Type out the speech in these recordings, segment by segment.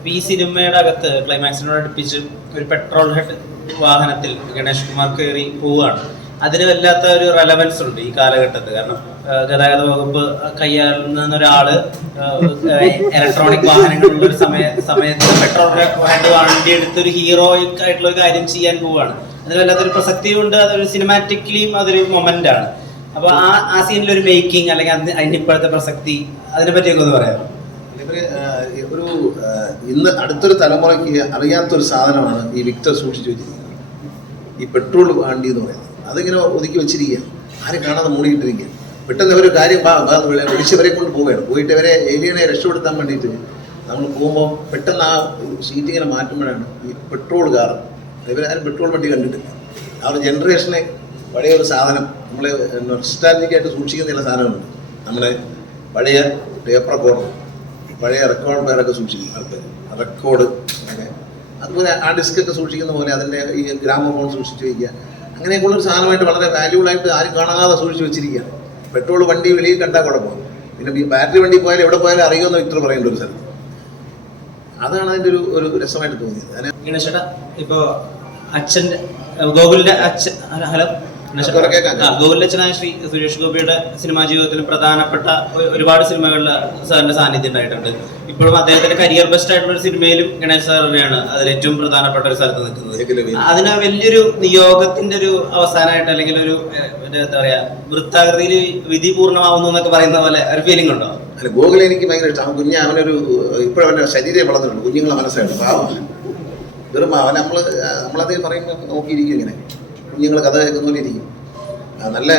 ഇപ്പൊ ഈ സിനിമയുടെ അകത്ത് ക്ലൈമാക്സിനോട് അടുപ്പിച്ച് ഒരു പെട്രോൾ ഹെഡ് വാഹനത്തിൽ ഗണേഷ് കുമാർ കയറി പോവുകയാണ്. അതിന് വല്ലാത്ത ഒരു റെലവൻസ് ഉണ്ട് ഈ കാലഘട്ടത്തിൽ. കാരണം ഗതാഗത വകുപ്പ് കൈയാളുന്ന ഒരാൾ ഇലക്ട്രോണിക് വാഹനങ്ങളുള്ള ഒരു സമയ സമയത്ത് പെട്രോൾ ഹെഡ് വണ്ടി എടുത്ത് ഒരു ഹീറോയിക് ആയിട്ടുള്ള ഒരു കാര്യം ചെയ്യാൻ പോവുകയാണ്. അതിന് വല്ലാത്തൊരു പ്രസക്തിയുണ്ട്. അതൊരു സിനിമാറ്റിക്കലിയും അതൊരു മൊമെന്റ് ആണ്. അപ്പൊ ആ ആ ഒരു മേക്കിംഗ് അല്ലെങ്കിൽ അതിന് ഇപ്പോഴത്തെ പ്രസക്തി അതിനെ പറ്റിയൊക്കെ ഒന്ന് പറയാം ഇവർ ആ, ഒരു ആ, ഇന്ന് അടുത്തൊരു തലമുറയ്ക്ക് അറിയാത്തൊരു സാധനമാണ് ഈ വിക്ടർ സൂക്ഷിച്ചു വെച്ചിരിക്കുന്നത്. ഈ പെട്രോൾ വാണ്ടി എന്ന് പറയുന്നത്. അതിങ്ങനെ ഒതുക്കി വെച്ചിരിക്കുക. ആരും കാണാതെ മൂടിയിട്ടിരിക്കുക പെട്ടെന്ന് ഒരു കാര്യം വിളിച്ചവരെ കൊണ്ട് പോവുകയാണ്. പോയിട്ട് ഇവരെ ഏലിയനെ രക്ഷപ്പെടുത്താൻ വേണ്ടിയിട്ട് നമ്മൾ പോകുമ്പോൾ പെട്ടെന്ന് ആ സീറ്റ് ഇങ്ങനെ മാറ്റുമ്പോഴാണ് ഈ പെട്രോൾ കാർ. ഇവരാരും പെട്രോൾ വണ്ടി കണ്ടിട്ടില്ല. ആ ഒരു ജനറേഷനെ പഴയ ഒരു സാധനം. നമ്മളെ നൊസ്റ്റാലജിക് ആയിട്ട് സൂക്ഷിക്കുന്ന ചില സാധനമുണ്ട് നമ്മളെ പഴയ പേപ്പർ റെക്കോർഡർ പഴയ റെക്കോർഡ് പേരൊക്കെ സൂക്ഷിക്കും ആൾക്കാർ റെക്കോർഡ് അങ്ങനെ. അതുപോലെ ആ ഡിസ്കൊക്കെ സൂക്ഷിക്കുന്ന പോലെ അതിന്റെ ഈ ഗ്രാമഫോൺ സൂക്ഷിച്ച് വയ്ക്കുക അങ്ങനെയൊക്കെയുള്ള ഒരു സാധനമായിട്ട് വളരെ വാല്യൂബിൾ ആയിട്ട് ആരും കാണാതെ സൂക്ഷിച്ച് വെച്ചിരിക്കുകയാണ്. പെട്രോൾ വണ്ടി വെളിയിൽ കണ്ടാൽ കുഴപ്പമാണ് പിന്നെ ബാറ്ററി വണ്ടി പോയാലും എവിടെ പോയാലും അറിയുമെന്ന് വിക്ടർ പറയേണ്ട ഒരു സ്ഥലത്ത്. അതാണ് അതിന്റെ ഒരു ഒരു രസമായിട്ട് തോന്നിയത്. ഗണേശേട്ടാ ഇപ്പോൾ അച്ഛന്റെ ഗോകുലിന്റെ അച്ഛൻ ഹലോ? ഗണേശേട്ടാ. കുറെ കേൾക്കാം. ആ, ശ്രീ സുരേഷ് ഗോപിയുടെ സിനിമാ ജീവിതത്തിൽ പ്രധാനപ്പെട്ട ഒരുപാട് സിനിമകളിൽ സാറിന്റെ സാന്നിധ്യം ഉണ്ടായിട്ടുണ്ട് ഇപ്പോഴും അദ്ദേഹത്തിന്റെ കരിയർ ബെസ്റ്റ് ആയിട്ടുള്ള ഒരു സിനിമയിലും ഗണേശ് സാർ തന്നെയാണ് അതിൽ ഏറ്റവും പ്രധാനപ്പെട്ട ഒരു സ്ഥലത്ത് നിൽക്കുന്നത്. അതിന് വലിയൊരു നിയോഗത്തിന്റെ ഒരു അവസാനമായിട്ട് അല്ലെങ്കിൽ ഒരു എന്താ പറയാ വൃത്താകൃതിയിൽ വിധി പൂർണമാവുന്നു എന്നൊക്കെ പറയുന്ന പോലെ ഒരു ഫീലിംഗ് ഉണ്ടോ അല്ല ഗോകുലെ എനിക്ക് ഭയങ്കര ഇഷ്ടം കുഞ്ഞ് അവനൊരു ഇപ്പോഴും അവന്റെ ശരീരം വളർന്നിട്ടുണ്ട് കുഞ്ഞുങ്ങളെ മനസ്സിലായിട്ടുണ്ട് പാവമാണ് വെറും അവൻ നമ്മൾ നമ്മളത് പറയുമ്പോൾ നോക്കിയിരിക്കും ഇങ്ങനെ കുഞ്ഞുങ്ങൾ കഥ കേൾക്കുന്ന പോലെ ഇരിക്കും. നല്ല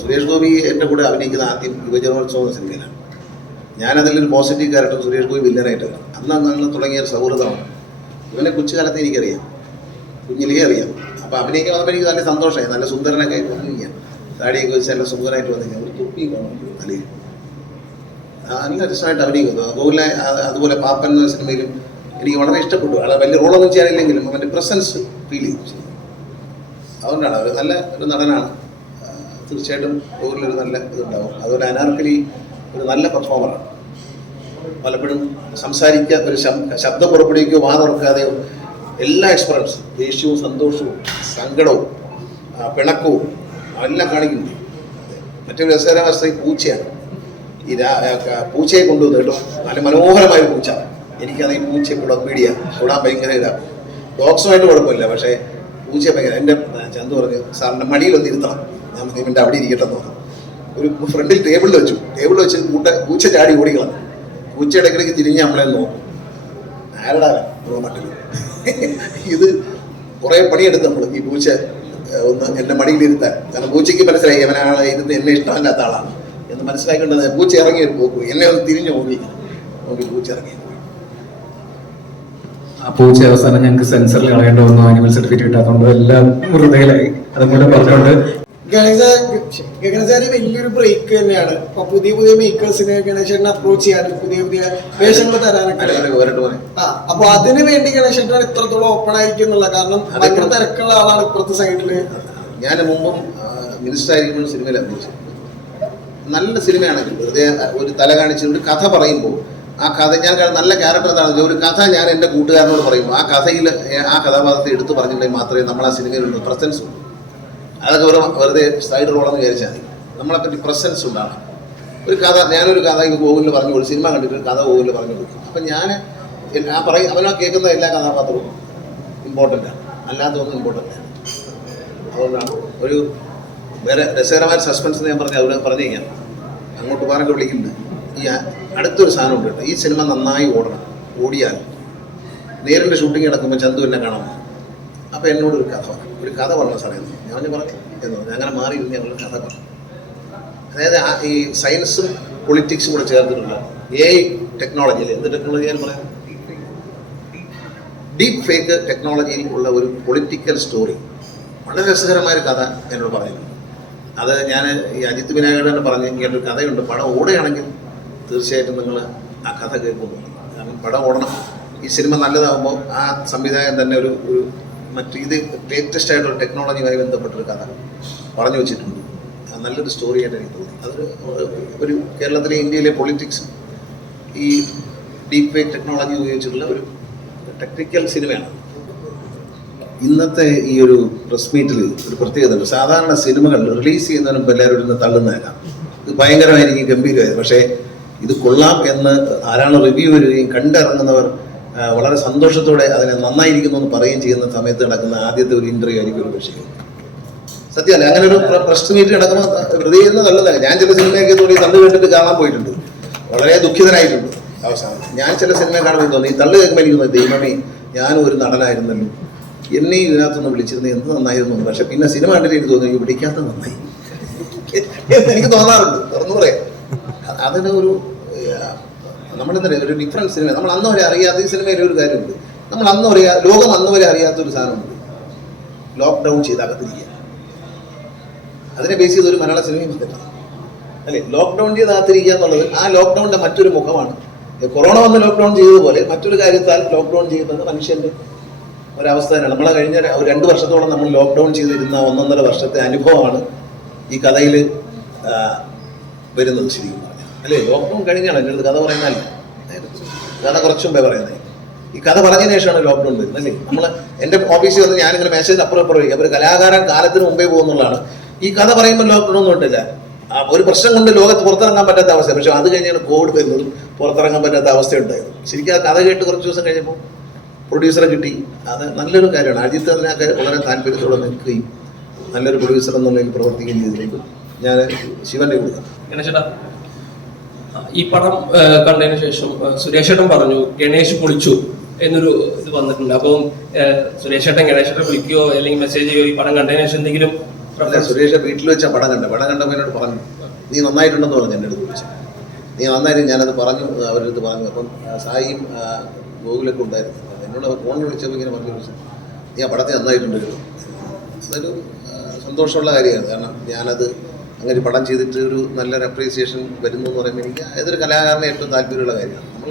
സുരേഷ് ഗോപി എന്റെ കൂടെ അഭിനയിക്കുന്ന ആദ്യം യുവജനോത്സവം സിനിമയിലാണ്. ഞാനതിലൊരു പോസിറ്റീവ് ക്യാരക്ടർ സുരേഷ് ഗോപി വില്ലനായിട്ട് അന്ന് അന്ന് തുടങ്ങിയ ഒരു സൗഹൃദമാണ് ഇവനെ കൊച്ചുകാലത്ത് എനിക്കറിയാം. കുഞ്ഞിലേ അറിയാം. അപ്പോൾ അഭിനയിക്കാൻ വന്നപ്പോൾ എനിക്ക് നല്ല സന്തോഷമായി. നല്ല സുന്ദരനൊക്കെ ആയിട്ട് താടിയൊക്കെ വെച്ച് നല്ല സുന്ദരമായിട്ട് വന്നിരിക്കുക ഒരു തൊപ്പി ആ, നല്ല രസമായിട്ട് അഭിനയിക്കുന്നു അതുപോലെ അതുപോലെ പാപ്പൻ എന്ന സിനിമയിലും എനിക്ക് വളരെ ഇഷ്ടപ്പെട്ടു. ആളെ വലിയ റോളൊന്നും ചെയ്യാനില്ലെങ്കിലും അവന്റെ പ്രസൻസ് ഫീൽ ചെയ്തു അതുകൊണ്ടാണ് അവർ നല്ല ഒരു നടനാണ്. തീർച്ചയായിട്ടും ഗോകുലൊരു നല്ല ഇതുണ്ടാവും. അതുപോലെ അനാർക്കലി ഒരു നല്ല പെർഫോമറാണ് പലപ്പോഴും സംസാരിക്കാത്ത ഒരു ശബ്- ശബ്ദം പുറപ്പെടുവിക്കുകയോ വാ തുറക്കാതെയോ എല്ലാ എക്സ്പീരിയൻസും ദേഷ്യവും സന്തോഷവും സങ്കടവും പിണക്കവും എല്ലാം കാണിക്കുന്നു മറ്റൊരു രസകരമായ വസ്തു ഈ പൂച്ചയാണ്. ഈ പൂച്ചയെ കൊണ്ടുവന്നു കേട്ടോ. നല്ല മനോഹരമായ പൂച്ച. എനിക്കത് ഈ പൂച്ചയെ കൂടാൻ പേടിയാണ് കൂടാൻ ഭയങ്കര ഇതാണ് ഡോഗ്സുമായിട്ട് കുഴപ്പമില്ല. പക്ഷേ പൂച്ചയെ ഭയങ്കര എന്റെ ചന്തു പറഞ്ഞു സാറിന്റെ മടിയിലൊന്ന് ഇരുത്തണം. ഞാൻ ഇവന്റെ അവിടെ ഇരിക്കട്ടെ എന്ന് ഒരു ഫ്രണ്ടിൽ ടേബിളിൽ വെച്ചു. ടേബിളിൽ വെച്ച് കൂട്ട പൂച്ച ചാടി ഓടിക്കളഞ്ഞു പൂച്ചയുടെ ഇടയ്ക്ക് തിരിഞ്ഞ് നമ്മളെ നോക്കും. ആരടാ മട്ടിൽ ഇത് കുറേ പണിയെടുത്ത് നമ്മൾ ഈ പൂച്ച ഒന്ന് എന്റെ മടിയിലിരുത്താൻ കാരണം പൂച്ചയ്ക്ക് മനസ്സിലായി അവനാണ് ഇരുന്ന് എന്നെ ഇഷ്ടമല്ലാത്ത ആളാണ്. എന്ന് മനസ്സിലാക്കേണ്ടത് പൂച്ച ഇറങ്ങി ഒരു പോക്കു. എന്നെ ഒന്ന് തിരിഞ്ഞു ഓടിക്കണം നോക്കി പൂച്ച ഇറങ്ങി. പൂച്ച അവസാനം ഞങ്ങൾക്ക് സെൻസറിൽ കളയേണ്ട വന്നു ആനിമൽ സർട്ടിഫിക്കറ്റ് കിട്ടാത്തതുകൊണ്ട് എല്ലാം വൃതയിലായി. അതുപോലെ പറഞ്ഞുകൊണ്ട് ഗണേശ ഗണേശാരി വലിയൊരു ബ്രേക്ക് തന്നെയാണ്. ഇപ്പൊ പുതിയ പുതിയ മേക്കേഴ്സിനെ ഗണേശനെ അപ്രോച്ച് ചെയ്യാനും പുതിയ പുതിയ വേഷങ്ങൾ തരാനൊക്കെ. ആ അപ്പൊ അതിന് വേണ്ടി ഗണേശൻ ഇത്രത്തോളം ഓപ്പൺ ആയിരിക്കും എന്നുള്ള കാരണം ഭയങ്കര തിരക്കുള്ള ആളാണ് ഇപ്പുറത്തെ സൈഡിൽ ഞാൻ മുമ്പും മിനിസ്റ്റർ ആയിരിക്കുമ്പോൾ സിനിമയിൽ അഭിനയിച്ചു നല്ല സിനിമയാണെങ്കിൽ വെറുതെ ഒരു തല കാണിച്ചുകൊണ്ട് ഒരു കഥ പറയുമ്പോൾ ആ കഥ ഞാൻ നല്ല ക്യാരക്ടർ എന്താണ് ഒരു കഥ ഞാൻ എന്റെ കൂട്ടുകാരനോട് പറയും ആ കഥയിൽ ആ കഥാപാത്രത്തെ എടുത്തു പറഞ്ഞിട്ടുണ്ടെങ്കിൽ മാത്രമേ നമ്മൾ ആ സിനിമയിൽ സിനിമയിലുള്ള പ്രസൻസ് അതൊക്കെ ഒരു വെറുതെ സൈഡ് റോളെന്ന് വിചാരിച്ചാൽ മതി. നമ്മളെ പറ്റി പ്രസൻസ് ഉണ്ടാകണം ഒരു കഥ ഞാനൊരു കഥ ഇത് ഗോകുലിൽ പറഞ്ഞു കൊടുക്കും സിനിമ കണ്ടിട്ട് കഥ ഗോകുലിൽ പറഞ്ഞു കൊടുക്കും അപ്പം ഞാൻ ആ പറയും അവനാ കേൾക്കുന്ന എല്ലാ കഥാപാത്രവും ഇമ്പോർട്ടന്റ് ആണ്. അല്ലാത്തതൊന്നും ഇമ്പോർട്ടന്റ് ആണ് അതുകൊണ്ടാണ് ഒരു വേറെ രസകരമായ സസ്പെൻസ് ഞാൻ പറഞ്ഞു അവിടെ പറഞ്ഞു കഴിഞ്ഞാൽ അങ്ങോട്ട് പോകാനൊക്കെ വിളിക്കുന്നുണ്ട്. ഈ അടുത്തൊരു സാധനം ഉണ്ട് കേട്ടോ. ഈ സിനിമ നന്നായി ഓടണം ഓടിയാൽ. നേരിന്റെ ഷൂട്ടിംഗ് നടക്കുമ്പോൾ ചന്തു എന്നെ കാണാൻ. അപ്പോൾ എന്നോട് ഒരു കഥ പറഞ്ഞു. ഒരു കഥ പറഞ്ഞു സാറേ. ഞാൻ പറഞ്ഞു എന്ന് പറഞ്ഞു. അങ്ങനെ മാറി ഇരുന്ന് ഞങ്ങൾ കഥ പറഞ്ഞു. അതായത് ഈ സയൻസും പൊളിറ്റിക്സും കൂടെ ചേർത്തിട്ടുള്ള എ ടെക്നോളജിയിൽ എന്ത് ടെക്നോളജി ഞാൻ പറയാം. ഡീപ് ഫേക്ക് ടെക്നോളജിയിൽ ഉള്ള ഒരു പൊളിറ്റിക്കൽ സ്റ്റോറി വളരെ രസകരമായ ഒരു കഥ എന്നോട് പറയുന്നു അത് ഞാൻ ഈ അജിത് വിനായകൻ തന്നെ പറഞ്ഞ് ഇങ്ങനൊരു കഥയുണ്ട്. പടം ഓടുകയാണെങ്കിൽ തീർച്ചയായിട്ടും നിങ്ങൾ ആ കഥ കേൾക്കുമ്പോൾ കാരണം പടം ഓടണം. ഈ സിനിമ നല്ലതാകുമ്പോൾ ആ സംവിധായകൻ തന്നെ ഒരു ഒരു മറ്റു ഇത് ലേറ്റസ്റ്റ് ആയിട്ടുള്ള ടെക്നോളജിയുമായി ബന്ധപ്പെട്ടൊരു കഥ പറഞ്ഞു വെച്ചിട്ടുണ്ട്. നല്ലൊരു സ്റ്റോറി ആയിട്ട് എനിക്ക് തോന്നി. അത് ഒരു കേരളത്തിലെ ഇന്ത്യയിലെ പൊളിറ്റിക്സ് ഈ ഡീപ് ഫേക്ക് ടെക്നോളജി ഉപയോഗിച്ചിട്ടുള്ള ഒരു ടെക്നിക്കൽ സിനിമയാണ്. ഇന്നത്തെ ഈ ഒരു പ്രസ് മീറ്റിൽ ഒരു പ്രത്യേകത ഉണ്ട്. സാധാരണ സിനിമകൾ റിലീസ് ചെയ്യുന്നതിന് എല്ലാവരും ഇരുന്ന് തള്ളുന്നതല്ല. ഇത് ഭയങ്കരമായിരിക്കും ഗംഭീരമായത്. പക്ഷേ ഇത് കൊള്ളാം എന്ന് ധാരാളം റിവ്യൂ വരികയും കണ്ടിറങ്ങുന്നവർ വളരെ സന്തോഷത്തോടെ അതിനെ നന്നായിരിക്കുന്നു എന്ന് പറയുകയും ചെയ്യുന്ന സമയത്ത് നടക്കുന്ന ആദ്യത്തെ ഒരു ഇന്റർവ്യൂ ആയിരിക്കും ഒരു പക്ഷേ. സത്യമല്ല? അങ്ങനെ ഒരു പ്രസ് മീറ്റ് നടക്കുമ്പോൾ ഇരുന്ന് നല്ലതല്ല. ഞാൻ ചില സിനിമയൊക്കെ തോന്നി തള്ളു കേട്ടിട്ട് കാണാൻ പോയിട്ടുണ്ട്. വളരെ ദുഃഖിതനായിട്ടുണ്ട് അവസാനം. ഞാൻ ചില സിനിമ കാണുമ്പോൾ തോന്നി തള്ളു കേൾക്കുമ്പോൾ എനിക്ക് തോന്നി ദൈവമേ ഞാനും ഒരു നടനായിരുന്നല്ലോ. എന്നെയും ഇതിനകത്തൊന്ന് വിളിച്ചിരുന്നത് എന്ത് നന്നായിരുന്നു പക്ഷെ പിന്നെ സിനിമ കണ്ടിട്ട് എനിക്ക് തോന്നി വിളിക്കാത്ത നന്നായി. എനിക്ക് തോന്നാറുണ്ട്. തുറന്നു പറയാം. അതിന് ഒരു നമ്മളെന്താ പറയുക ഒരു ഡിഫറൻസ് സിനിമ നമ്മൾ അന്ന് വരെ അറിയാത്ത ഈ സിനിമയിൽ ഒരു കാര്യമുണ്ട്. നമ്മൾ അന്ന് അറിയാ ലോകം അന്ന് വരെ അറിയാത്ത ഒരു സാധനമുണ്ട്. ലോക്ക്ഡൗൺ ചെയ്ത് അകത്തിരിക്കുക. അതിനെ ബേസ് ചെയ്ത് ഒരു മലയാള സിനിമയും വന്നിട്ടില്ല അല്ലേ? ലോക്ക്ഡൗൺ ചെയ്ത് അകത്തിരിക്കുക എന്നുള്ളത് ആ ലോക്ക്ഡൗണിന്റെ മറ്റൊരു മുഖമാണ്. കൊറോണ വന്ന് ലോക്ക്ഡൗൺ ചെയ്തതുപോലെ മറ്റൊരു കാര്യത്താൽ ലോക്ക്ഡൗൺ ചെയ്യുന്നത് മനുഷ്യന്റെ ഒരവസ്ഥ തന്നെയാണ് നമ്മളെ കഴിഞ്ഞ രണ്ട് വർഷത്തോളം നമ്മൾ ലോക്ക്ഡൗൺ ചെയ്തിരുന്ന ഒന്നൊന്നര വർഷത്തെ അനുഭവമാണ് ഈ കഥയിൽ വരുന്നത് ശരിക്കും. അല്ലേ? ലോക്ക്ഡൗൺ കഴിഞ്ഞാണ്. എന്റെ അടുത്ത് കഥ പറയുന്നതല്ല. കഥ കുറച്ച് മുമ്പേ പറയുന്നത് ഈ കഥ പറഞ്ഞതിന് ശേഷമാണ് ലോക്ക്ഡൗൺ വരുന്നത് അല്ലേ? നമ്മൾ എന്റെ ഓഫീസിൽ വന്ന് ഞാനിങ്ങനെ മെസ്സേജ് അപ്പുറം അപ്പുറം വയ്ക്കും ഒരു കലാകാരൻ കാലത്തിന് മുമ്പേ പോകുന്നുള്ളതാണ്. ഈ കഥ പറയുമ്പോൾ ലോക്ക്ഡൗൺ ഒന്നും ഇട്ടില്ല ഒരു പ്രശ്നം കൊണ്ട് ലോകത്ത് പുറത്തിറങ്ങാൻ പറ്റാത്ത അവസ്ഥ പക്ഷെ അത് കഴിഞ്ഞാണ് കോവിഡ് വരുന്നതും. പുറത്തിറങ്ങാൻ പറ്റാത്ത അവസ്ഥ ഉണ്ടായത് ശരിക്കും ആ കഥ കേട്ട് കുറച്ച് ദിവസം കഴിഞ്ഞപ്പോൾ പ്രൊഡ്യൂസറെ കിട്ടി. അത് നല്ലൊരു കാര്യമാണ്. അജിത്ത് അതിനൊക്കെ വളരെ താല്പര്യത്തോടെ നിൽക്കുകയും നല്ലൊരു പ്രൊഡ്യൂസർ എന്നുള്ളതിൽ പ്രവർത്തിക്കുകയും ചെയ്തിട്ടുണ്ട് ഞാൻ ശിവന്റെ കൊടുക്കാം ഈ പടം കണ്ടതിന് ശേഷം സുരേഷേട്ടൻ പറഞ്ഞു ഗണേഷ് പൊളിച്ചു എന്നൊരു ഇത് വന്നിട്ടുണ്ട്. അപ്പം സുരേഷേട്ടൻ ഗണേശേട്ടൻ വിളിക്കുകയോ അല്ലെങ്കിൽ മെസ്സേജ് ചെയ്യോ ഈ പടം കണ്ടതിന് ശേഷം എന്തെങ്കിലും സുരേഷ് വീട്ടിൽ വെച്ച പടം കണ്ട. പടം കണ്ടപ്പോൾ എന്നോട് പറഞ്ഞു നീ നന്നായിട്ടുണ്ടെന്ന് പറഞ്ഞു എന്റെ അടുത്ത് വിളിച്ചു. നീ നന്നായിട്ട് ഞാനത് പറഞ്ഞു അവരുടെ അടുത്ത് പറഞ്ഞു. അപ്പം സായിയും ഗോകുലൊക്കെ ഉണ്ടായിരുന്നു. എന്നോട് ഫോണിൽ വിളിച്ചപ്പോൾ ഇങ്ങനെ പറഞ്ഞു വിളിച്ചു. നീ ആ പടത്തിൽ നന്നായിട്ടുണ്ടായിരുന്നു അതൊരു സന്തോഷമുള്ള കാര്യമാണ്. കാരണം ഞാനത് അങ്ങനെ ഒരു പടം ചെയ്തിട്ട് ഒരു നല്ലൊരു അപ്രീസിയേഷൻ വരുന്നു എന്ന് പറയുമ്പോൾ എനിക്ക് ഏതൊരു കലാകാരനെ ഏറ്റവും താല്പര്യമുള്ള കാര്യമാണ്. നമ്മൾ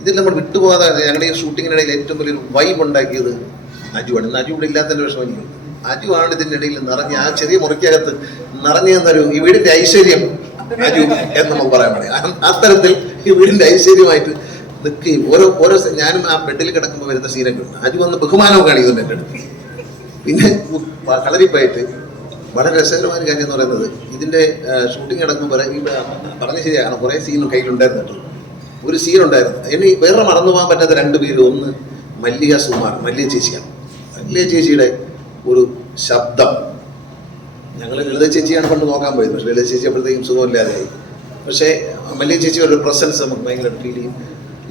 ഇതിൽ നമ്മൾ വിട്ടുപോകാതെ ഞങ്ങളുടെ ഈ ഷൂട്ടിങ്ങിനിടയിൽ ഏറ്റവും വലിയൊരു വൈബ് ഉണ്ടാക്കിയത് അജുവാണ് ഇന്ന് അജു ഇവിടെ ഇല്ലാത്തതിന്റെ വിഷമം എനിക്കുണ്ട് അജുവാണ് ഇതിന്റെ ഇടയിൽ നിറഞ്ഞ ആ ചെറിയ മുറിക്കകത്ത് നിറഞ്ഞു നിന്നൊരു ഈ വീടിന്റെ ഐശ്വര്യം അജു എന്ന് നമുക്ക് പറയാൻ പറയാം അത്തരത്തിൽ ഈ വീടിന്റെ ഐശ്വര്യമായിട്ട് നിൽക്കുകയും ഓരോ ഓരോ ഞാനും ആ ബെഡിൽ കിടക്കുമ്പോൾ വരുന്ന സീനൊക്കെ അജു വന്ന് ബഹുമാനവും കാണിക്കുന്നുണ്ട് എന്റെ അടുത്ത്. പിന്നെ കളരിപ്പായിട്ട് വളരെ രസകരമായ ഒരു കാര്യം എന്ന് പറയുന്നത് ഇതിന്റെ ഷൂട്ടിംഗ് നടക്കുമ്പോൾ ഈ പറഞ്ഞ ശരിയാണ്. കുറേ സീൻ കയ്യിലുണ്ടായിരുന്നു. ഒരു സീൻ ഉണ്ടായിരുന്നു. ഇനി വേറെ മറന്നു പോകാൻ പറ്റാത്ത രണ്ട് പേര് ഒന്ന് മല്ലിക സുമാർ മല്ലിക ചേച്ചിയാണ്. മല്ലിക ചേച്ചിയുടെ ഒരു ശബ്ദം. ഞങ്ങൾ ലളിത ചേച്ചിയാണ് പണ്ട് നോക്കാൻ പോയത്. പക്ഷേ ലളിത ചേച്ചി അപ്പോഴത്തേക്കും സുഖമില്ലാതെയായി പക്ഷേ മല്ലിക ചേച്ചിയുടെ ഒരു പ്രസൻസ് നമുക്ക് ഭയങ്കര ഫീൽ ചെയ്യും.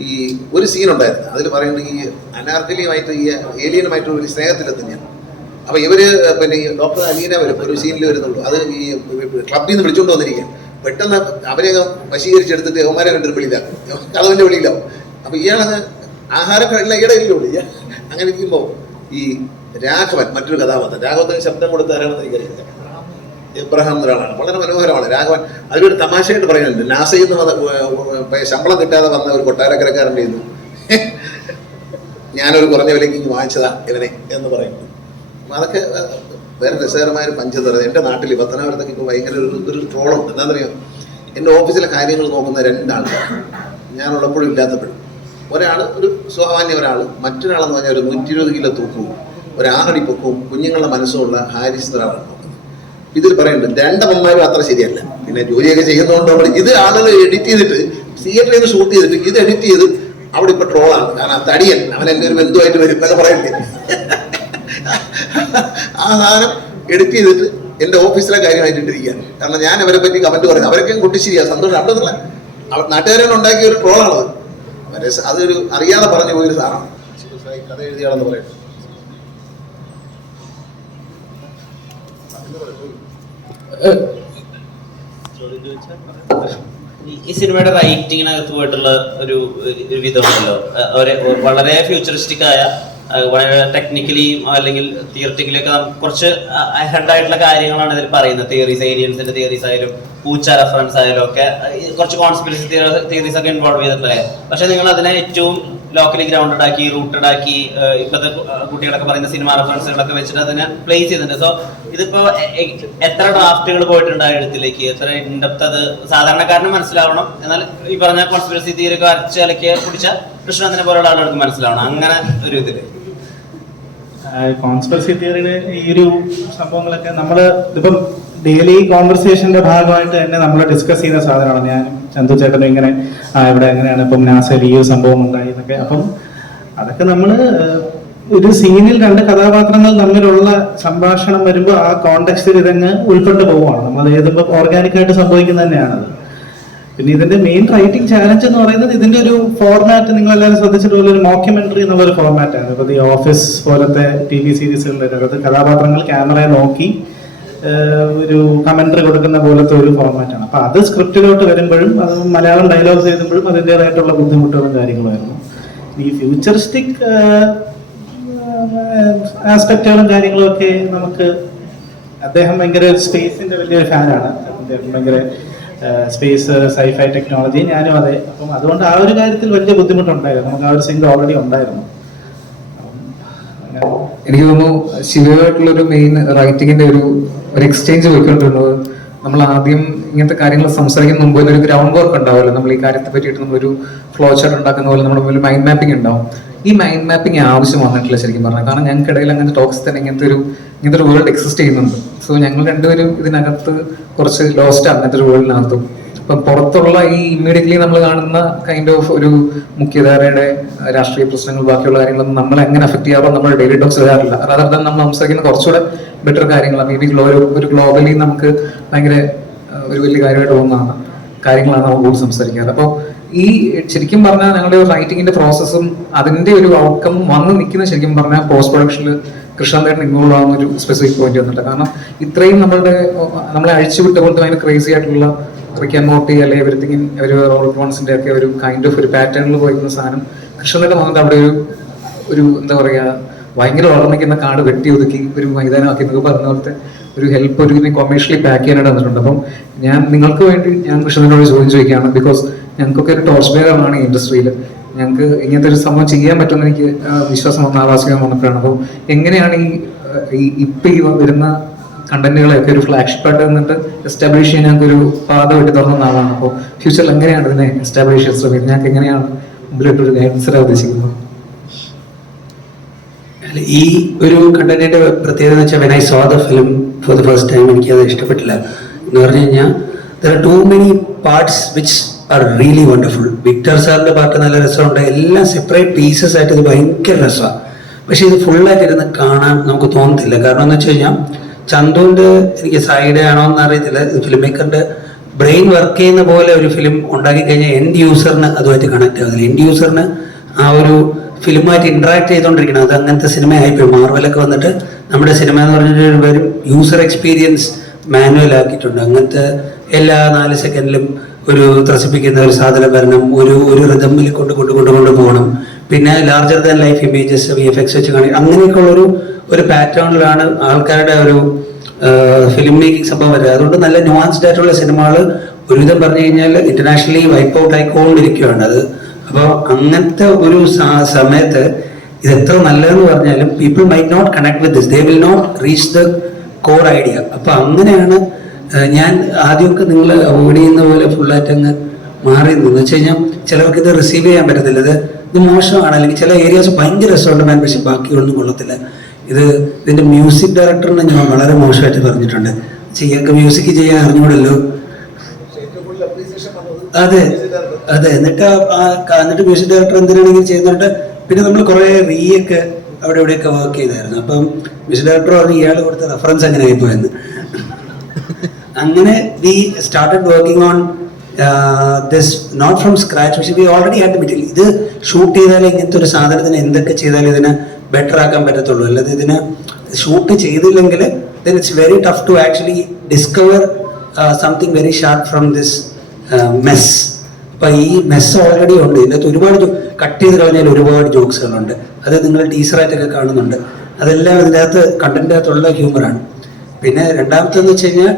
ഈ ഒരു സീൻ ഉണ്ടായിരുന്നു. അതിൽ പറയുന്നത് ഈ അനാർക്കലിയുമായിട്ട് ഈ ഏലിയനുമായിട്ട് ഒരു സ്നേഹത്തിലെത്തും ഞാൻ അപ്പൊ ഇവർ പിന്നെ ഡോക്ടർ അലീന വരും ഒരു സീനിൽ വരുന്നുള്ളൂ. അത് ഈ ക്ലബിൽ നിന്ന് വിളിച്ചുകൊണ്ട് വന്നിരിക്കുക പെട്ടെന്ന് അവരെ വശീകരിച്ചെടുത്തിട്ട് യവന്മാരെ രണ്ടൊരു വെളിയിലാക്കും കഥവിന്റെ വെളിയിലാവും അപ്പൊ ഇയാളത് ആഹാരം കഴിക്കുന്ന ഇടയിലുള്ളൂ ഇയാൾ അങ്ങനെ ഇരിക്കുമ്പോൾ ഈ രാഘവൻ മറ്റൊരു കഥാപാത്രം. രാഘവത്തിന് ശബ്ദം കൊടുത്ത ആരാണെന്ന് എനിക്കറിയില്ല. ഇബ്രഹാം എന്നൊരാളാണ് വളരെ മനോഹരമാണ് രാഘവൻ. അതിലൊരു തമാശയായിട്ട് പറയുന്നുണ്ട്. നാസയിൽ നിന്ന് ശമ്പളം കിട്ടാതെ വന്ന ഒരു കൊട്ടാരക്കരക്കാരന്റെ ഞാനൊരു കുറഞ്ഞ വിലയ്ക്ക് വാങ്ങിച്ചതാ ഇവനെ എന്ന് പറയുന്നത് അപ്പൊ അതൊക്കെ വേറെ രസകരമായ പഞ്ചതര. എന്റെ നാട്ടിൽ പത്തനാപുരത്തൊക്കെ ഇപ്പോൾ ഭയങ്കര ഒരു ഒരു ട്രോളുണ്ട്. എന്താണെന്നറിയോ? എന്റെ ഓഫീസിലെ കാര്യങ്ങൾ നോക്കുന്ന രണ്ടാൾക്കാർ. ഞാനുള്ളപ്പോഴും ഇല്ലാത്തപ്പോഴും. ഒരാൾ ഒരു സ്വാമാന്യ ഒരാൾ മറ്റൊരാളെന്ന് പറഞ്ഞാൽ ഒരു നൂറ്റി ഇരുപത് കിലോ തൂക്കവും ഒരു ആറടി പൊക്കവും കുഞ്ഞുങ്ങളുടെ മനസ്സുമുള്ള ഹാരിസ് ഒരാളാണ് ഇതിൽ പറയുന്നുണ്ട് രണ്ടമ്മമാരും അത്ര ശരിയല്ല. പിന്നെ ജോലിയൊക്കെ ചെയ്യുന്നതുകൊണ്ട് നമ്മൾ ഇത് ആളുകൾ എഡിറ്റ് ചെയ്തിട്ട് തിയേറ്ററിൽ നിന്ന് ഷൂട്ട് ചെയ്തിട്ട് ഇത് എഡിറ്റ് ചെയ്ത് അവിടെ ഇപ്പൊ ട്രോളാണ്. കാരണം തടിയൻ അവൻ എന്റെ ഒരു ബന്ധുവായിട്ട് വരും എന്നൊക്കെ പറയണ്ടേ? ആ സാധനം എഡിറ്റ് ചെയ്തിട്ട് എന്റെ ഓഫീസിലെ കാര്യമായിട്ട് ഇട്ടിരിക്കുകയാണ് കാരണം ഞാൻ അവരെ പറ്റി കമന്റ് പറയുന്നത് അവരൊക്കെ കുട്ടിശ്ശേരിയാണ് സന്തോഷം. അവിടെ നിന്നുള്ള നാട്ടുകാരൻ ഉണ്ടാക്കിയ ഒരു ട്രോളാണത് അവരെ അതൊരു അറിയാതെ പറഞ്ഞു പോയൊരു ഏ, ഈ- സിനിമയുടെ റൈറ്റിങ്ങിനകത്ത് പോയിട്ടുള്ള ഒരു വിധമുണ്ടല്ലോ വളരെ ഫ്യൂച്ചറിസ്റ്റിക് ആയ വളരെ ടെക്നിക്കലിയും അല്ലെങ്കിൽ തിയററ്റിക്കലി കുറച്ച് ഹെഡായിട്ടുള്ള കാര്യങ്ങളാണ് ഇതിൽ പറയുന്നത്. തിയറീസ് ഏരിയൻസിന്റെ തിയറീസ് ആയാലും പൂച്ച റെഫറൻസ് ആയാലും ഒക്കെ കുറച്ച് കോൺസ്പിറസി തിയറീസ് ഒക്കെ ഇൻവോൾവ് ചെയ്തിട്ടുള്ളത്. പക്ഷെ നിങ്ങൾ അതിനെ ഏറ്റവും ലോക്കലി ഗ്രൗണ്ടഡ് ആക്കി റൂട്ടഡ് ആക്കി ഇപ്പോഴത്തെ കുട്ടികളൊക്കെ പറയുന്ന സിനിമ റെഫറൻസുകളൊക്കെ വെച്ചിട്ട് അതിനെ പ്ലേസ് ചെയ്തിട്ടുണ്ട്. സോ ഇതിപ്പോ എത്ര ഡ്രാഫ്റ്റുകൾ പോയിട്ടുണ്ട് ആ എഴുത്തിലേക്ക്? എത്ര ഇൻഡപ്ത് അത് സാധാരണക്കാരന് മനസ്സിലാവണം. എന്നാൽ ഈ പറഞ്ഞ കോൺസ്പിറസി തിയറി ഒക്കെ അരച്ച് കലക്കിയ കുടിച്ച കൃഷ്ണനെ പോലുള്ള ആളുകൾക്ക് മനസ്സിലാവണം. അങ്ങനെ ഒരു ഇതിൽ. കോൺസ്പെറസി തിയറിയുടെ ഈ ഒരു സംഭവങ്ങളൊക്കെ നമ്മൾ ഇപ്പം ഡെയിലി കോൺവെർസേഷന്റെ ഭാഗമായിട്ട് തന്നെ നമ്മൾ ഡിസ്കസ് ചെയ്യുന്ന സാധനമാണ്. ഞാൻ ചന്തു ചേട്ടനും ഇങ്ങനെ ഇവിടെ എങ്ങനെയാണ് ഇപ്പം നാസയിൽ ഈ ഒരു സംഭവം ഉണ്ടായി എന്നൊക്കെ. അപ്പം അതൊക്കെ നമ്മൾ ഒരു സീനിൽ രണ്ട് കഥാപാത്രങ്ങൾ തമ്മിലുള്ള സംഭാഷണം വരുമ്പോൾ ആ കോണ്ടെക്സ്റ്റിൽ ഇതങ്ങ് ഉൾപ്പെട്ടു പോവുകയാണ് നമ്മൾ എഴുതുമ്പോൾ ഓർഗാനിക്കായിട്ട് സംഭവിക്കുന്നത് തന്നെയാണത്. പിന്നെ ഇതിന്റെ മെയിൻ റൈറ്റിംഗ് ചാലഞ്ച് എന്ന് പറയുന്നത് ഇതിന്റെ ഒരു ഫോർമാറ്റ് നിങ്ങൾ എല്ലാവരും ശ്രദ്ധിച്ചിട്ടുള്ള ഒരു മോക്യുമെന്ററി എന്നുള്ള ഒരു ഫോർമാറ്റ് ആണ്. ഇപ്പൊ ഈ ഓഫീസ് പോലത്തെ ടി വി സീരീസുകളുടെ അകത്ത് കഥാപാത്രങ്ങൾ ക്യാമറയെ നോക്കി ഒരു കമന്ററി കൊടുക്കുന്ന പോലത്തെ ഒരു ഫോർമാറ്റ് ആണ്. അപ്പൊ അത് സ്ക്രിപ്റ്റിലോട്ട് വരുമ്പോഴും അത് മലയാളം ഡയലോഗ്സ് എഴുതുമ്പോഴും അതിന്റെതായിട്ടുള്ള ബുദ്ധിമുട്ടുകളും കാര്യങ്ങളുമായിരുന്നു. ഈ ഫ്യൂച്ചറിസ്റ്റിക് ആസ്പെക്റ്റുകളും കാര്യങ്ങളും ഒക്കെ നമുക്ക് അദ്ദേഹം ഭയങ്കര സ്പേസിന്റെ വലിയൊരു ഫാനാണ് അദ്ദേഹം ഭയങ്കര സ്പേസ് സൈഫൈ ടെക്നോളജി ഞാനും അതെ. അപ്പം അതുകൊണ്ട് ആ ഒരു കാര്യത്തിൽ വലിയ ബുദ്ധിമുട്ടുണ്ടായിരുന്നു. നമുക്ക് ആ ഒരു സിങ്ക് ഓൾറെഡി ഉണ്ടായിരുന്നു. എനിക്ക് തോന്നുന്നു ശിവയായിട്ടുള്ള ഒരു മെയിൻ റൈറ്റിങ്ങിന്റെ ഒരു ഒരു എക്സ്ചേഞ്ച് പോയിക്കൊണ്ടിരുന്നത് നമ്മൾ ആദ്യം ഇങ്ങനത്തെ കാര്യങ്ങൾ സംസാരിക്കുന്ന മുമ്പ് ഒരു ഗ്രൗണ്ട് വർക്ക് ഉണ്ടാവുമല്ലോ. നമ്മൾ ഈ കാര്യത്തെ പറ്റിയിട്ട് നമ്മളൊരു ഫ്ലോ ചാർട്ട് ഉണ്ടാക്കുന്ന പോലെ നമ്മുടെ മുമ്പിൽ മൈൻഡ് മാപ്പിംഗ് ഉണ്ടാവും. ഈ മൈൻഡ് മാപ്പിംഗ് ആവശ്യം വന്നിട്ടില്ല ശരിക്കും പറഞ്ഞാൽ. കാരണം ഞങ്ങൾക്കിടയിൽ അങ്ങനത്തെ ടോക്സ് തന്നെ ഇങ്ങനത്തെ ഒരു ഇങ്ങനത്തെ ഒരു വേൾഡ് എക്സിസ്റ്റ് ചെയ്യുന്നുണ്ട്. സോ ഞങ്ങൾ രണ്ടുപേരും ഇതിനകത്ത് കുറച്ച് ലോസ്റ്റ് അങ്ങനത്തെ ഒരു വേൾഡിനകത്തും ഇപ്പം പുറത്തുള്ള ഈ ഇമ്മീഡിയറ്റ്ലി നമ്മൾ കാണുന്ന കൈൻഡ് ഓഫ് ഒരു മുഖ്യധാരയുടെ രാഷ്ട്രീയ പ്രശ്നങ്ങൾ ബാക്കിയുള്ള കാര്യങ്ങളൊന്നും നമ്മളെ എങ്ങനെ അഫക്ട് ചെയ്യാറോ നമ്മൾ ഡെയിലി ടോക്സ് വരാറില്ല. അതായത് നമ്മൾ സംസാരിക്കുന്ന കുറച്ചുകൂടെ ബെറ്റർ കാര്യങ്ങളാണ് മേ ബി ഒരു ഒരു ഗ്ലോബലി നമുക്ക് ഭയങ്കര ഒരു വലിയ കാര്യമായിട്ട് തോന്നുന്നതാണ് കാര്യങ്ങളാണ് നമ്മൾ കൂടുതൽ സംസാരിക്കാറ് അപ്പോൾ ഈ ശരിക്കും പറഞ്ഞാൽ ഞങ്ങളുടെ റൈറ്റിങ്ങിന്റെ പ്രോസസ്സും അതിന്റെ ഒരു ഔട്ട്കം വന്ന് നിൽക്കുന്ന ശരിക്കും പറഞ്ഞാൽ പോസ്റ്റ് പ്രൊഡക്ഷനിൽ കൃഷ്ണന്തേട്ടൻ ഇൻവോൾവ് ആവുന്ന ഒരു സ്പെസിഫിക് പോയിന്റ് വന്നിട്ട്. കാരണം ഇത്രയും നമ്മളുടെ നമ്മളെ അഴിച്ചുവിട്ട പോലത്തെ ഭയങ്കര ക്രേസി ആയിട്ടുള്ള റിക്കാൻ മോട്ടി അല്ലെങ്കിൽ എവരിത്തിങ് ഒരു വൺസിന്റെ ഒക്കെ ഒരു കൈൻഡ് ഓഫ് ഒരു പാറ്റേണിൽ പോയിരുന്ന സാധനം കൃഷ്ണന്തേട്ടൻ വന്നിട്ട് അവിടെ ഒരു ഒരു എന്താ പറയുക ഭയങ്കര വളർന്നിക്കുന്ന കാട് വെട്ടി ഒതുക്കി ഒരു മൈതാനമാക്കി എന്നൊക്കെ പറഞ്ഞ പോലത്തെ ഒരു ഹെൽപ്പ് ഒരു കൊമേഴ്ഷ്യലി പാക്ക് ചെയ്യാനായിട്ട് വന്നിട്ടുണ്ട് അപ്പം ഞാൻ നിങ്ങൾക്ക് വേണ്ടി ഞാൻ കൃഷ്ണനോട് ചോദ്യം ചോദിക്കുകയാണ് ബിക്കോസ് ഞങ്ങൾക്കൊക്കെ ഒരു ടോർച്ച് ബെയറാണ് ഇൻഡസ്ട്രിയിൽ ഞങ്ങൾക്ക് ഇങ്ങനത്തെ ഒരു സംഭവം ചെയ്യാൻ പറ്റുമെന്ന് എനിക്ക് വിശ്വാസം വന്ന ആവാസികം വന്നപ്പോഴാണ്. അപ്പോൾ എങ്ങനെയാണ് ഈ ഇപ്പം ഈ വരുന്ന കണ്ടന്റുകളെയൊക്കെ ഒരു ഫ്ലാഗ്ഷിപ്പ് ആയിട്ട് നിന്നിട്ട് എസ്റ്റാബ്ലിഷ് ചെയ്യാൻ ഞങ്ങൾക്ക് ഒരു പാത വെട്ടി തുറന്ന ആളാണ്. അപ്പോൾ ഫ്യൂച്ചറിൽ എങ്ങനെയാണ് ഇതിനെ എസ്റ്റാബ്ലിഷ് ചെയ്യാൻ ശ്രമിക്കുന്നത്? ഞങ്ങൾക്ക് എങ്ങനെയാണ് ഗൈഡൻസ് തരാൻ ഉദ്ദേശിക്കുന്നത്? ഈ ഒരു കണ്ടന്റിന്റെ പ്രത്യേകത വെച്ചാൽ when I saw the film for the first time എനിക്ക് അത് ഇഷ്ടപ്പെട്ടില്ല. എന്ന് പറഞ്ഞു കഴിഞ്ഞാൽ there are too many parts which are really wonderful Victor സാറിന്റെ പാട്ട് നല്ല രസമുണ്ട്. എല്ലാം സെപ്പറേറ്റ് പീസസ് ആയിട്ട് ഇത് ഭയങ്കര രസമാണ് പക്ഷേ ഇത് ഫുള്ളായിട്ട് ഇരുന്ന് കാണാൻ നമുക്ക് തോന്നത്തില്ല. കാരണം എന്ന് വെച്ച് കഴിഞ്ഞാൽ ചന്തുവിന്റെ എനിക്ക് സൈഡ് ആണോ എന്ന് അറിയത്തില്ല. ഫിലിം മേക്കറിന്റെ ബ്രെയിൻ വർക്ക് ചെയ്യുന്ന പോലെ ഒരു ഫിലിം ഉണ്ടാക്കി കഴിഞ്ഞാൽ എൻഡ് യൂസറിന് അതുമായിട്ട് കണക്ട് ആവുന്നില്ല എൻഡ് യൂസറിന് ആ ഒരു ഫിലിമായിട്ട് ഇന്ററാക്ട് ചെയ്തുകൊണ്ടിരിക്കണം അത് അങ്ങനത്തെ സിനിമ ആയിപ്പോയി മാർവലൊക്കെ വന്നിട്ട് നമ്മുടെ സിനിമ എന്ന് പറഞ്ഞിട്ട് വരും യൂസർ എക്സ്പീരിയൻസ് മാനുവൽ ആക്കിയിട്ടുണ്ട്. അങ്ങനത്തെ എല്ലാ നാല് സെക്കൻഡിലും ഒരു ത്രസിപ്പിക്കുന്ന ഒരു സാധനം വരണം. ഒരു ഒരു റിതമ്മിൽ കൊണ്ട് കൊണ്ട് കൊണ്ട് കൊണ്ട് പോകണം. പിന്നെ larger than life images V F X വെച്ച് കാണിക്കും അങ്ങനെയൊക്കെയുള്ള ഒരു ഒരു പാറ്റേണിലാണ് ആൾക്കാരുടെ ഒരു ഫിലിം മേക്കിംഗ് സംഭവം വരുന്നത്. അതുകൊണ്ട് നല്ല നുവാൻസ്ഡ് ആയിട്ടുള്ള സിനിമകൾ ഒരുവിധം പറഞ്ഞു കഴിഞ്ഞാൽ ഇന്റർനാഷണലി വൈപ്പ് ഔട്ട് ആയിക്കൊണ്ടിരിക്കുകയാണ്. അത് അപ്പോൾ അങ്ങനത്തെ ഒരു സമയത്ത് ഇത് എത്ര നല്ലതെന്ന് പറഞ്ഞാലും people might not connect with this they will not reach the core idea അപ്പൊ അങ്ങനെയാണ് ഞാൻ ആദ്യമൊക്കെ നിങ്ങൾ അവോയ്ഡ് ചെയ്യുന്ന പോലെ ഫുള്ളായിട്ട് അങ്ങ് മാറി നിന്ന് വെച്ച് കഴിഞ്ഞാൽ ചിലർക്ക് ഇത് റിസീവ് ചെയ്യാൻ പറ്റത്തില്ല. ഇത് ഇത് മോശമാണ്. അല്ലെങ്കിൽ ചില ഏരിയാസ് ഭയങ്കര രസമുണ്ട് മാൻ പക്ഷെ ബാക്കിയൊന്നും കൊള്ളത്തില്ല. ഇത് ഇതിന്റെ മ്യൂസിക് ഡയറക്ടറിനെ ഞാൻ വളരെ മോശമായിട്ട് പറഞ്ഞിട്ടുണ്ട്. ചെയ്യാക്ക് മ്യൂസിക് ചെയ്യാൻ അറിഞ്ഞൂടല്ലോ. അതെ അതെ. എന്നിട്ട് എന്നിട്ട് മ്യൂസിക് ഡയറക്ടർ എന്തിനാണെങ്കിൽ ചെയ്യുന്നിട്ട് പിന്നെ നമ്മൾ കുറെ റീ ഒക്കെ അവിടെ ഇവിടെയൊക്കെ വർക്ക് ചെയ്തായിരുന്നു. അപ്പം മ്യൂസിക് ഡയറക്ടർ പറഞ്ഞു ഇയാൾ കൊടുത്ത റെഫറൻസ് അങ്ങനെ ആയിപ്പോയെന്ന് അങ്ങനെ we started working on this not from scratch പക്ഷേ വി ഓൾറെഡി ഹാഡ് മെറ്റീരിയൽ ഇത് ഷൂട്ട് ചെയ്താലേ ഇങ്ങനത്തെ ഒരു സാധനത്തിന് എന്തൊക്കെ ചെയ്താലും ഇതിനെ ബെറ്റർ ആക്കാൻ പറ്റത്തുള്ളൂ. അല്ലാതെ ഇതിനെ ഷൂട്ട് ചെയ്തില്ലെങ്കിൽ then it's very tough to actually discover something very sharp from this mess അപ്പൊ ഈ മെസ് ഓൾറെഡി ഉണ്ട്. ഇതിനകത്ത് ഒരുപാട് കട്ട് ചെയ്ത് കളഞ്ഞാൽ ഒരുപാട് ജോക്സുകളുണ്ട് അത് നിങ്ങൾ ടീച്ചറായിട്ടൊക്കെ കാണുന്നുണ്ട്. അതെല്ലാം ഇതിന്റെ അകത്ത് കണ്ടന്റ് അകത്തുള്ള ഹ്യൂമറാണ് പിന്നെ രണ്ടാമത്തെന്ന് വെച്ച് കഴിഞ്ഞാൽ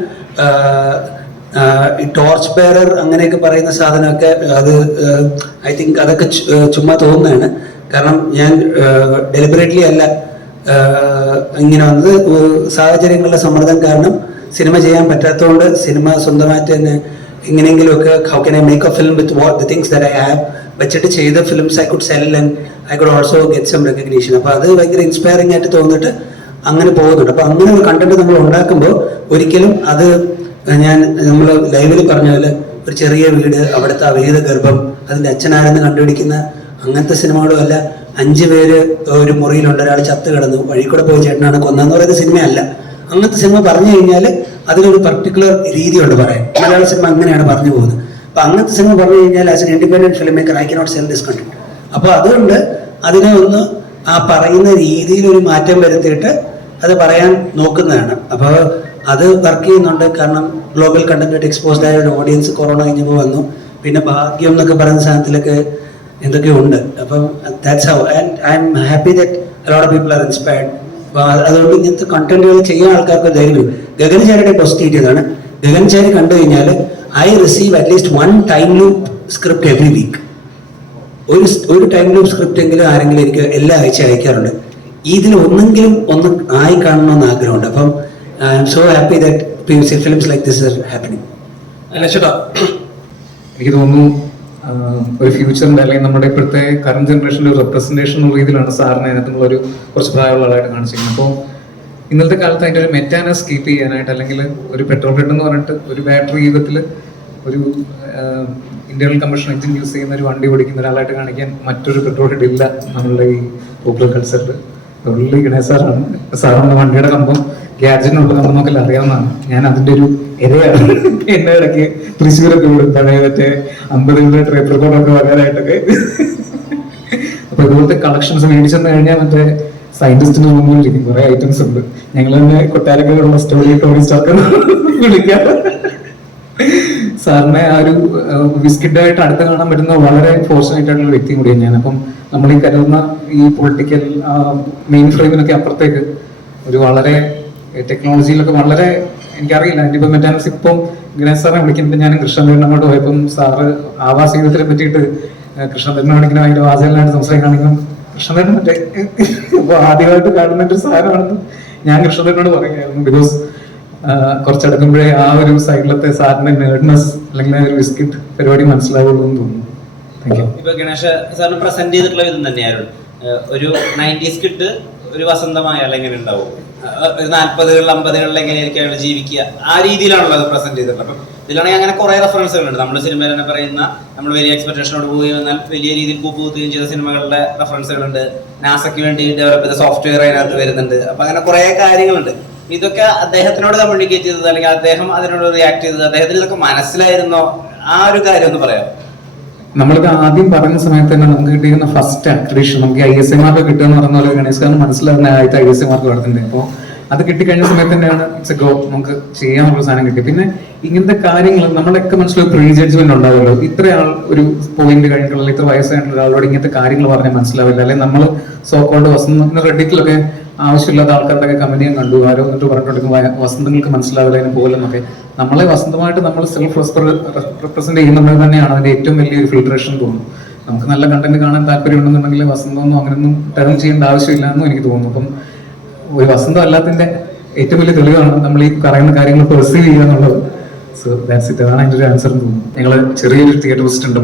ഈ ടോർച്ച് ബെയറർ അങ്ങനെയൊക്കെ പറയുന്ന സാധനമൊക്കെ അത് ഐ തിങ്ക് അതൊക്കെ ചുമ്മാ തോന്നുന്നതാണ്. കാരണം ഞാൻ ഡെലിബറേറ്റ്ലി അല്ല ഇങ്ങനെ വന്നത്. സാഹചര്യങ്ങളുടെ സമ്മർദ്ദം കാരണം സിനിമ ചെയ്യാൻ പറ്റാത്തതുകൊണ്ട് സിനിമ സ്വന്തമായിട്ട് തന്നെ എങ്ങനെയെങ്കിലുമൊക്കെ how can I make a film with what the things that I have വെച്ചിട്ട് ചെയ്ത films I could sell and I could also get some recognition അപ്പോൾ അത് ഭയങ്കര ഇൻസ്പയറിംഗ് ആയിട്ട് തോന്നിട്ട് അങ്ങനെ പോകുന്നുണ്ട്. അപ്പോൾ അങ്ങനെ ഒരു കണ്ടന്റ് നമ്മൾ ഉണ്ടാക്കുമ്പോൾ ഒരിക്കലും അത് ഞാൻ നമ്മൾ ലൈവിൽ പറഞ്ഞ പോലെ ഒരു ചെറിയ വീട് അവിടുത്തെ അവേദ ഗർഭം അതിന്റെ അച്ഛനാരെന്ന് കണ്ടുപിടിക്കുന്ന അങ്ങനത്തെ സിനിമകളും അല്ല. അഞ്ച് പേര് ഒരു മുറിയിലുണ്ട് ഒരാൾ ചത്ത് കിടന്നു വഴി കൂടെ പോയി ചേട്ടനാണ് കൊന്നെന്ന് പറയുന്ന സിനിമയല്ല. അങ്ങനത്തെ സിനിമ പറഞ്ഞു കഴിഞ്ഞാൽ അതിനൊരു പർട്ടിക്കുലർ രീതിയുണ്ട് പറയാൻ. മലയാള സിനിമ അങ്ങനെയാണ് പറഞ്ഞു പോകുന്നത്. അപ്പൊ അങ്ങനത്തെ സിനിമ പറഞ്ഞു കഴിഞ്ഞാൽ as an independent film maker I cannot sell this കണ്ടു അപ്പൊ അതുകൊണ്ട് അതിനെ ഒന്ന് ആ പറയുന്ന രീതിയിൽ ഒരു മാറ്റം വരുത്തിയിട്ട് അത് പറയാൻ നോക്കുന്നതാണ്. അപ്പോൾ അത് വർക്ക് ചെയ്യുന്നുണ്ട്. കാരണം ഗ്ലോബൽ കണ്ടന്റ് എക്സ്പോസ്ഡ് ആയ ഒരു ഓഡിയൻസ് കൊറോണ കഴിഞ്ഞപ്പോൾ വന്നു. പിന്നെ ഭാഗ്യം എന്നൊക്കെ പറയുന്ന സാധനത്തിലൊക്കെ എന്തൊക്കെയോ ഉണ്ട്. അപ്പം that's how and I am happy that lot of people are inspired അതുകൊണ്ട് ഇങ്ങനത്തെ കണ്ടന്റുകൾ ചെയ്യാൻ ആൾക്കാർക്ക് ധൈര്യം ഗഗൻചാരിയുടെ പോസിറ്റീവ് ഇതാണ് ഗഗൻചാരി കണ്ടു കഴിഞ്ഞാൽ I receive at least one time loop script every week ഒരു ഒരു ടൈം ലൂപ്പ് സ്ക്രിപ്റ്റ് എങ്കിലും ആരെങ്കിലും എനിക്ക് എല്ലാ ആഴ്ച അയക്കാറുണ്ട്. ഇതിൽ ഒന്നെങ്കിലും ഒന്ന് ആയി കാണണമെന്ന് ആഗ്രഹമുണ്ട്. അപ്പം I am so happy that films like this are happening എനിക്ക് തോന്നുന്നു ഒരു ഫ്യൂച്ചറിന്റെ അല്ലെങ്കിൽ നമ്മുടെ ഇപ്പോഴത്തെ കറണ്ട് ജനറേഷന്റെ ഒരു റെപ്രസെന്റേഷൻ എന്നുള്ള രീതിയിലാണ് സാറിനെ അതിനകത്തുള്ള ഒരു കുറച്ച് പ്രായമുള്ള ആളായിട്ട് കാണിച്ചിരിക്കുന്നത്. അപ്പോൾ ഇന്നത്തെ കാലത്ത് അതിന്റെ ഒരു മെറ്റാനസ് കീപ്പ് ചെയ്യാനായിട്ട് അല്ലെങ്കിൽ ഒരു പെട്രോൾ ഹെഡ് എന്ന് പറഞ്ഞിട്ട് ഒരു ബാറ്ററി യുഗത്തിൽ ഒരു ഇന്റേണൽ കമ്പഷൻ എഞ്ചിൻ യൂസ് ചെയ്യുന്ന ഒരു വണ്ടി ഓടിക്കുന്ന ഒരാളായിട്ട് കാണിക്കാൻ മറ്റൊരു പെട്രോൾ ഹെഡ് ഇല്ല നമ്മളുടെ ഈ പോപ്പുലർ കൾച്ചറിൽ ഉള്ളി ഗണേശാറാണ് സാറിന്റെ വണ്ടിയുടെ കമ്പം ഗ്യാഡ്ജറ്റിനുള്ള കമ്പം നമുക്കെല്ലാം അറിയാവുന്നതാണ്. ഞാൻ അതിന്റെ ഒരു ഇരയാണ്. എന്നെ ഇടയ്ക്ക് തൃശ്ശൂരൊക്കെ വിടും പഴയ മറ്റേ അമ്പത് കിലോമീറ്റർ ട്രേപ്പ് റെക്കോർഡൊക്കെ വരാനായിട്ടൊക്കെ. അപ്പൊ ഇതുപോലത്തെ കളക്ഷൻസ് മേടിച്ചെന്ന് കഴിഞ്ഞാൽ മറ്റേ സയന്റിസ്റ്റിന്റെ റൂമിൽ ഇരിക്കും. കുറെ ഐറ്റംസ് ഉണ്ട്. ഞങ്ങൾ തന്നെ കൊട്ടാരക്കലുള്ള സ്റ്റോറി സ്റ്റോക്ക് വിളിക്കാം. സാറിനെ ആ ഒരു വിസ്കിഡായിട്ട് അടുത്ത് കാണാൻ പറ്റുന്ന വളരെ ഫോർച്ചുനേറ്റ് ആയിട്ടുള്ള വ്യക്തി കൂടിയാണ് ഞാൻ അപ്പം നമ്മൾ ഈ കരുതുന്ന ഈ പൊളിറ്റിക്കൽ മെയിൻ ഫ്രെയിമിനൊക്കെ അപ്പുറത്തേക്ക് ഒരു വളരെ ടെക്നോളജിയിലൊക്കെ വളരെ എനിക്കറിയില്ല. എന്റെ ഇപ്പം മെറ്റാനസ് ഇപ്പം ഗണേശ് സാറിനെ വിളിക്കുമ്പോൾ ഞാൻ അങ്ങോട്ട് പോയപ്പം സാറ് ആവാസ് ജീവിതത്തിനെ പറ്റിയിട്ട് കൃഷ്ണദേവനെ വിളിക്കുന്ന ഭയങ്കര വാചകനായിട്ട് സംസാരിക്കുകയാണെങ്കിലും കൃഷ്ണദേവൻ മറ്റേ ആദ്യമായിട്ട് കാണുന്ന ഒരു സാധനമാണെന്ന് ഞാൻ കൃഷ്ണദേവനോട് പറയുകയായിരുന്നു. ബിക്കോസ് കുറച്ചെടുക്കുമ്പോഴേ ആ ഒരു സൈഡിലത്തെ സാറിന്റെ നേർഡ്നെസ് അല്ലെങ്കിൽ ആ ഒരു ബിസ്ക്കറ്റ് പരിപാടി മനസ്സിലാവുള്ളൂ എന്ന് തോന്നുന്നു. ഇപ്പൊ ഗണേശ സാറിന് പ്രസന്റ് ചെയ്തിട്ടുള്ള വിധം തന്നെയായിരുന്നു. ഒരു നയന്റീസ് കിട്ട് ഒരു വസന്തമായ എങ്ങനെ ഉണ്ടാവും? നാൽപ്പതുകളിൽ ഒരു നാല്പതുകളിൽ അമ്പതുകളിൽ എങ്ങനെയായിരിക്കും ജീവിക്കുക? ആ രീതിയിലാണല്ലോ അത് പ്രസന്റ് ചെയ്തിട്ടുള്ളത്. അപ്പം ഇതിലാണെങ്കിൽ അങ്ങനെ കുറെ റെഫറൻസുകളുണ്ട് നമ്മുടെ സിനിമയിൽ തന്നെ പറയുന്ന നമ്മൾ വലിയ എക്സ്പെക്ടേഷനോട് പോയി വന്നാൽ വലിയ രീതിയിൽ കൂപ്പുകുത്തുകയും ചെയ്ത സിനിമകളുടെ റെഫറൻസുകളുണ്ട് നാസയ്ക്ക് വേണ്ടി ഡെവലപ്പ് ചെയ്ത സോഫ്റ്റ്വെയർ അതിനകത്ത് വരുന്നുണ്ട്. അപ്പൊ അങ്ങനെ കുറെ കാര്യങ്ങളുണ്ട്. ഇതൊക്കെ അദ്ദേഹത്തിനോട് കമ്മ്യൂണിക്കേറ്റ് ചെയ്തത് അല്ലെങ്കിൽ അദ്ദേഹം അതിനോട് റിയാക്ട് ചെയ്തത് അദ്ദേഹത്തിന് ഇതൊക്കെ മനസ്സിലായിരുന്നോ? ആ ഒരു കാര്യം ഒന്ന് പറയാം. നമ്മളിത് ആദ്യം പറഞ്ഞ സമയത്ത് തന്നെ നമുക്ക് കിട്ടിയിരുന്ന ഫസ്റ്റ് അക്രഡിഷൻ നമുക്ക് ഐ എസ് എ മാർക്ക് കിട്ടുക എന്ന് പറഞ്ഞ പോലെ ഗണേശ് കാരണം മനസ്സിലാകുന്ന ആദ്യത്തെ ഐ എസ് എ മാർക്ക് കൊടുത്തിട്ടുണ്ട് അപ്പോൾ അത് കിട്ടിക്കഴിഞ്ഞ സമയത്ത് തന്നെയാണ് ഇറ്റ്സ് എ ഗോ നമുക്ക് ചെയ്യാനുള്ള സാധനം കിട്ടി. പിന്നെ ഇങ്ങനത്തെ കാര്യങ്ങൾ നമ്മളൊക്കെ മനസ്സിലൊരു പ്രീ ജഡ്ജ്മെന്റ് ഉണ്ടാവുമല്ലോ. ഇത്ര ആൾ ഒരു പോയിന്റ് കഴിഞ്ഞിട്ടുള്ള ഇത്ര വയസ്സായിട്ടുള്ള ഒരാളോട് ഇങ്ങനത്തെ കാര്യങ്ങൾ പറഞ്ഞാൽ മനസ്സിലാവില്ല. അല്ലെങ്കിൽ നമ്മൾ സോക്കോണ്ട് വസന്ത റെഡിറ്റിലൊക്കെ ആവശ്യമില്ലാത്ത ആൾക്കാരുടെ കമ്പനിയും കണ്ടു. ആരോ എന്നിട്ട് പറഞ്ഞിട്ടുണ്ടെങ്കിൽ വസന്തങ്ങൾക്ക് മനസ്സിലാവില്ല പോലെന്നൊക്കെ നമ്മളെ വസന്തമായിട്ട് നമ്മൾ സെൽഫ് റെപ്രസെന്റ് ചെയ്യുന്നത് തന്നെയാണ് അതിന്റെ ഏറ്റവും വലിയൊരു ഫിൽട്രേഷൻ തോന്നുന്നു. നമുക്ക് നല്ല കണ്ടന്റ് കാണാൻ താല്പര്യം ഉണ്ടെന്നുണ്ടെങ്കിൽ വസന്തമൊന്നും അങ്ങനെയൊന്നും ടേൺ ചെയ്യേണ്ട ആവശ്യമില്ല എന്നും എനിക്ക് തോന്നുന്നു. അപ്പം ഒരു വസന്തം അല്ലാത്തതിന്റെ ഏറ്റവും വലിയ തെളിവാണ് നമ്മൾ ഈ പറയുന്ന കാര്യങ്ങൾ പെർസീവ് ചെയ്യുക എന്നുള്ളത്. സോ ദാറ്റ്സ് അതാണ് ഒരു ആൻസർ എന്ന് തോന്നുന്നു ഞങ്ങൾ ചെറിയൊരു തിയേറ്റർ വിസിറ്റ് ഉണ്ട്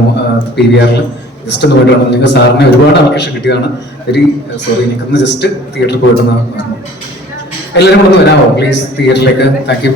പി വി ആറിൽ ജസ്റ്റ് ഒന്ന് പോയിട്ട് വന്നു. സാറിനെ ഒരുപാട് അവകാശം കിട്ടിയതാണ്. വെരി സോറി ഞങ്ങൾക്കൊന്ന് ജസ്റ്റ് തിയേറ്ററിൽ പോയിട്ട് എല്ലാവരും കൂടെ ഒന്ന് വരാമോ പ്ലീസ് തിയേറ്ററിലേക്ക് താങ്ക് യു